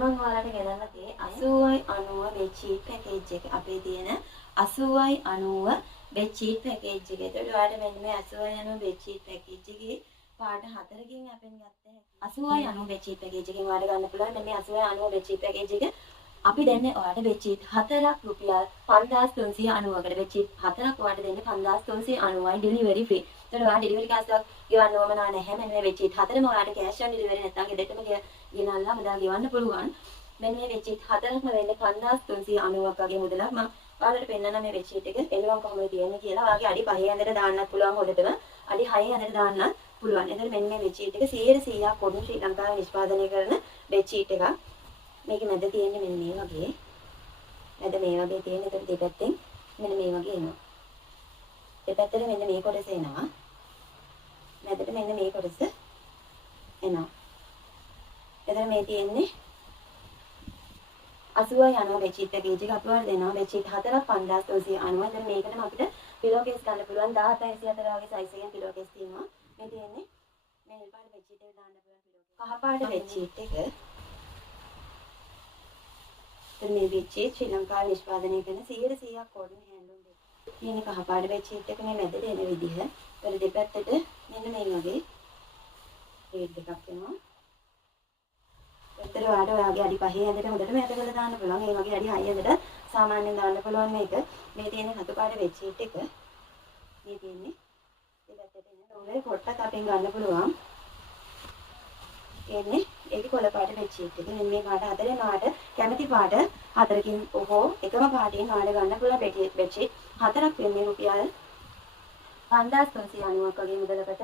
මම ඔයාලට ගෙනල්ලා තියෙන්නේ 80යි 90 bedsheet package එක. අපේ තියෙන 80යි 90 bedsheet package එක. ඒතකොට ඔයාලට මෙන්න මේ 80යි 90 bedsheet package එකේ පාට 4කින් අපෙන් ගත්ත හැකි 80යි 90 bedsheet package එකෙන් ඔයාලට ගන්න පුළුවන්. මෙන්න මේ 80යි 90 bedsheet package එක අපි දෙන්නේ ඔයාලට bedsheet 4ක් රුපියල් 5390කට. bedsheet 4ක් ඔයාලට දෙන්නේ 5390යි delivery free. ඒතකොට ඔයාලා delivery කාස්ට් ගෙවන්න ඕම නැහැ. මෙන්න මේ bedsheet 4ම ඔයාලට cash on delivery නැත්නම් ගෙදරටම ගෙනල්ලා මුදල් ගෙවන්න පුළුවන්. මෙන්න මේ bedsheet 4ක්ම වෙන්නේ 5390ක් වගේ මුදලක්. මම ඔයාලට පෙන්නන්න මේ bedsheet එක එළුවන් කොහොමද තියෙන්නේ කියලා. ඔයාගේ අඩි 5 ඇඳට දාන්නත් පුළුවන් හොදටම. අඩි 6 ඇඳට දාන්නත් පුළුවන්. එතකොට මෙන්න මේ bedsheet එක 100%ක් කොඩු ශ්‍රී ලංකාවේ නිෂ්පාදනය කරන bedsheet එකක්. මේක මැද තියෙන්නේ මෙන්න මේ වගේ. මැද මේ වගේ තියෙන. ඒතර දෙපැත්තෙන් මෙන්න මේ වගේ එනවා. දෙපැත්තට මෙන්න මේ කොටස එනවා. මැදට මෙන්න මේ කොටස එනවා. එතන මේ තියෙන්නේ 80යි 90 bedsheet package එක අපිට දෙනවා. bedsheet 4ක් 5390. එතන මේකටම අපිට pillow case ගන්න පුළුවන් 17 24 වගේ size එකෙන් pillow case තියෙනවා. මේ තියෙන්නේ මේ නිල් පාට bedsheet එක දාන්න පුළුවන් pillow case. කහ පාට bedsheet එක. එතන මේ bedsheet ශ්‍රී ලංකාවේ නිෂ්පාදනය කරන 100%ක් cotton handloom bedsheet. තියෙන්නේ කහ පාට bedsheet එක මේ මැදට එන විදිහ. එතන දෙපැත්තට මෙන්න මේ වගේ ෂේඩ් එකක් එනවා. එතන ඔයාගේ අඩි 5 ඇඳට හොඳට මැද කරලා දාන්න පුළුවන්. ඒ වගේ අඩි 6 ඇඳට සාමාන්‍යයෙන් දාන්න පුළුවන් මේක. මේ තියෙන රතු පාට bedsheet එක. මේ තියෙන්නේ දෙපැත්තට එන රෝලේ පොට්ටක් අපෙන් ගන්න පුළුවන්. එන්නේ ඒක කොළ පාට bedsheet එක. මෙන්න මේ පාට හතරෙන් ඔයාට කැමති පාට හතරකින් හෝ එකම පාටයෙන් ඔයාලට ගන්න පුළුවන් bedsheet හතරක් වෙන්නේ රුපියල් 5390ක් වගේ මුදලකට.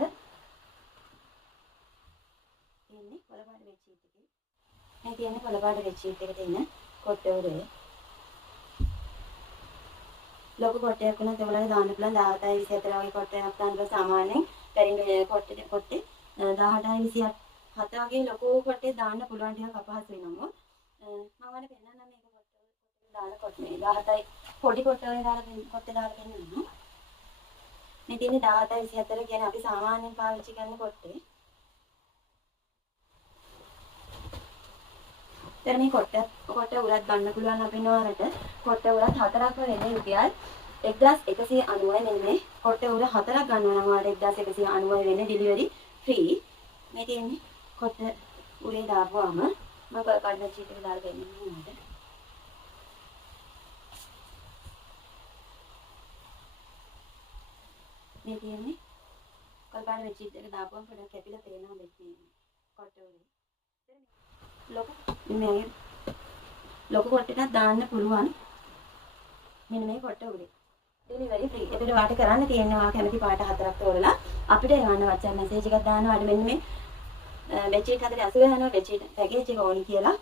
ඉන්නේ කොළ පාට bedsheet එකේ. මේ තියෙන්නේ කොළ පාට bedsheet එකට එන කොට්ට උරේ. ලොකු කොටයක් වුණත් ඔයාලට දාන්න පුළුවන් 17යි 24 වගේ කොටයක් දාන්න පුළුවන්. සාමාන්‍යයෙන් පැරින් කොට්ටේ 18යි 27 වගේ ලොකු කොටේ දාන්න පුළුවන් ටිකක් අපහසු වෙනවා. මම ඔයාලට පෙන්නන්නම් මේක කොට්ටේ දාන කොට්ටේ 17යි පොඩි කොට්ටේ දාලා පෙන්නන්නම්. මේ තියෙන්නේ 17යි 24 කියන්නේ අපි සාමාන්‍යයෙන් පාවිච්චි කරන කොට්ටේ. දැන් මේ කොට්ට උරත් ගන්න පුළුවන් අපින වලට. කොට්ට උරත් හතරක්ම වෙන්නේ රුපියල් 1190යි. මෙන්න මේ කොට්ට උර හතරක් ගන්නවා නම් ඔයාලට 1190යි වෙන්නේ delivery free. මේ තියෙන්නේ කොට්ට උරේ දාපුවාම මම කඩන චීට් එක දාලා දෙන්නම් නේද? මේ තියෙන්නේ කල්පාන bedsheet එක දාපුවම පොඩක් කැපිලා පේනවා bedsheet කොට්ට උරේ. ලොකු කොට්ටයක් දාන්න පුළුවන්. මෙන්න මේ කොට්ට උරේ. delivery free. ඒකට ඔයාලට කරන්න තියෙන්නේ ඔයා කැමති පාට හතරක් තෝරලා අපිට එවන්න WhatsApp message එකක් දාන්න. ඔයාලට මෙන්න මේ bedsheet හතරේ 80 යනවා bedsheet package එක ඕනි කියලා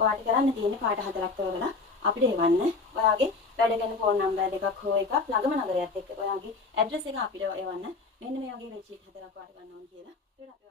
ඔයාලට කරන්න තියෙන්නේ පාට හතරක් තෝරලා අපිට එවන්න. ඔයාගේ වැඩ කරන ෆෝන් නම්බර් දෙකක් හෝ එකක් ළඟම නගරයත් එක්ක ඔයාගේ ඇඩ්‍රස් එක අපිට එවන්න. මෙන්න මේ වගේ bedsheet හතරක් ඔයාලට ගන්න ඕන කියලා. ඒකට අපි